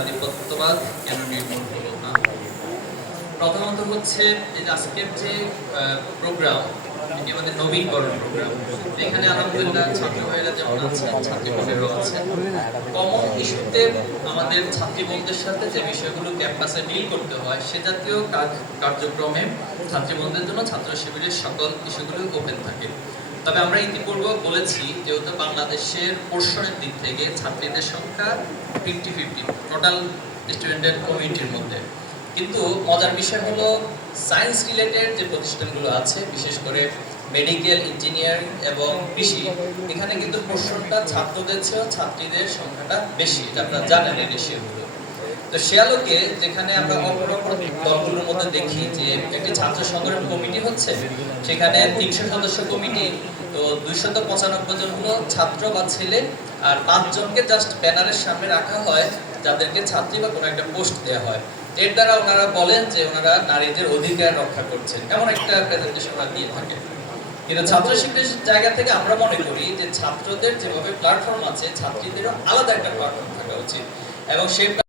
আধিপত্যবাদ কেন নির্মূল হলো না? প্রথমত হচ্ছে আজকের যে প্রোগ্রাম এটি আমাদের নবীনকরণ প্রোগ্রাম এখানে আলহামদুলিল্লাহ ছাত্র যেমন আছে ছাত্রী বোনেরও আছে কমন ইস্যুতে আমাদের সাথে যে বিষয়গুলো ক্যাম্পাসে ডিল করতে হয়, সে জাতীয় কার্যক্রমে জন্য ছাত্র শিবিরের সকল ইস্যুগুলো ওপেন থাকে। তবে আমরা ইতিপূর্বে বলেছি যেহেতু বাংলাদেশের পোর্শনের দিক থেকে ছাত্রীদের সংখ্যা ফিফটি ফিফটি টোটাল স্টুডেন্টের কমিউনিটির মধ্যে। কিন্তু মজার বিষয় হলো সায়েন্স রিলেটেড যে প্রতিষ্ঠানগুলো আছে, বিশেষ করে মেডিকেল ইঞ্জিনিয়ারিং এবং কৃষি, এখানে কিন্তু পোর্শনটা ছাত্রদের চেয়েও ছাত্রীদের সংখ্যাটা বেশি, এটা আপনারা জানেন এই রেশিওগুলো তো সে আলোকে যেখানে আমরা অপর অপর দলগুলোর মধ্যে দেখি যে একটি ছাত্র সংগঠন কমিটি হচ্ছে, সেখানে তিনশো সদস্য কমিটি, তো দুইশত পঁচানব্বই জন হলো ছাত্র বা ছেলে, আর পাঁচজনকে জাস্ট ব্যানারের সামনে রাখা হয়, যাদেরকে ছাত্রী বা কোনো একটা পোস্ট দেওয়া হয়। এর দ্বারা ওনারা বলেন যে ওনারা নারীদের অধিকার রক্ষা করছেন, এমন একটা প্রেজেন্টেশন ওরা দিয়ে থাকে কিন্তু ছাত্র শিক্ষার জায়গা থেকে আমরা মনে করি যে ছাত্রদের যেভাবে প্ল্যাটফর্ম আছে, ছাত্রীদেরও আলাদা একটা প্ল্যাটফর্ম থাকা উচিত। এবং সেই